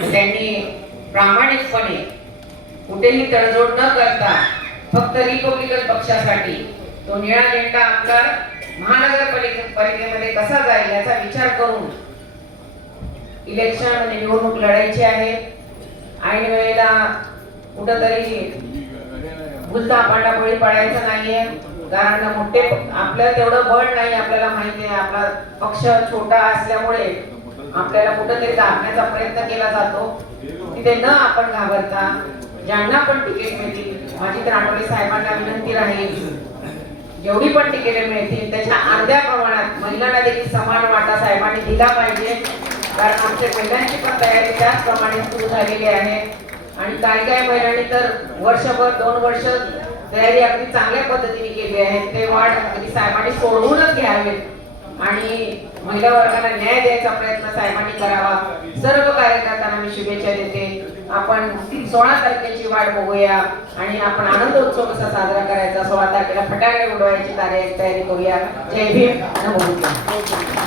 त्यांनी प्रामाणिकपणे कुठेही तडजोड न करता फक्त रिपब्लिकन पक्षासाठी तो निळा झेंडा आपला महानगरपालिकेमध्ये कसा जाईल याचा विचार करून इलेक्शन म्हणजे निवडणूक लढायची आहे। ऐन वेळेला कुठंतरी भुलता पांडापोळी पडायचं नाहीये, कारण मोठे आपल्याला तेवढं बळ नाही, आपल्याला माहिती आहे आपला पक्ष छोटा असल्यामुळे आपल्याला कुठंतरी दाबण्याचा प्रयत्न केला जातो। तिथे न आपण घाबरता ज्यांना पण तिकीट मिळतील, माझी तर आठवले साहेबांना विनंती राहील जेवढी पण तिकीटे मिळतील त्याच्या अर्ध्या प्रमाणात महिलांना देखील समान वाटा साहेबांनी दिला पाहिजे, कारण आमच्या महिलांची पण तयारी त्याचप्रमाणे सुरू झालेली आहे। आणि काही महिलांनी तर वर्षभर 2 वर्ष तयारी अगदी चांगल्या पद्धतीने केली आहे। ते वाढ अगदी साहेबांनी सोडवूनच घ्यावे आणि महिला वर्गाला न्याय द्यायचा प्रयत्न साहेबांनी करावा। सर्व कार्यकर्त्यांना मी शुभेच्छा देते। आपण 16 तारखेची वाट बघूया आणि आपण आनंदोत्सव कसा साजरा करायचा, 16 तारखेला फटाके उडवायची तयारी करूया। जय भीम, नमो बुद्धाय।